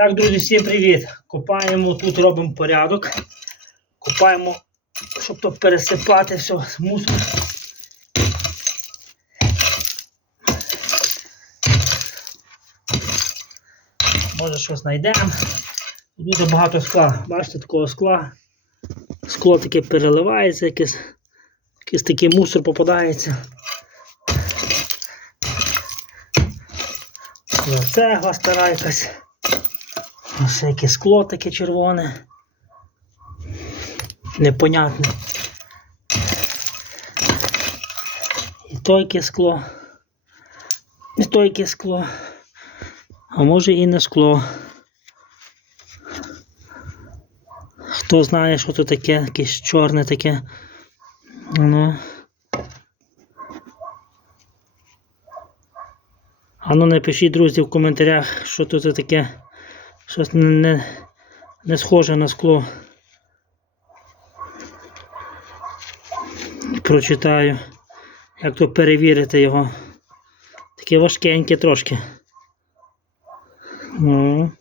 Так, друзі, всім привіт! Копаємо тут, робимо порядок. Копаємо, щоб то пересипати все з мусор. Може щось знайдемо. Дуже багато скла. Бачите, такого скла. Скло таке переливається, якийсь, якийсь такий мусор попадається. Цегла стара якась. Ось яке скло таке червоне. Непонятне. І то скло. І то скло. А може і не скло. Хто знає, що це таке, якесь чорне таке. Ну. А ну напишіть, друзі, в коментарях, що тут таке. Щось не, не, не схоже на скло. Прочитаю. Як то перевірити його. Таке важкеньке трошки. Ну.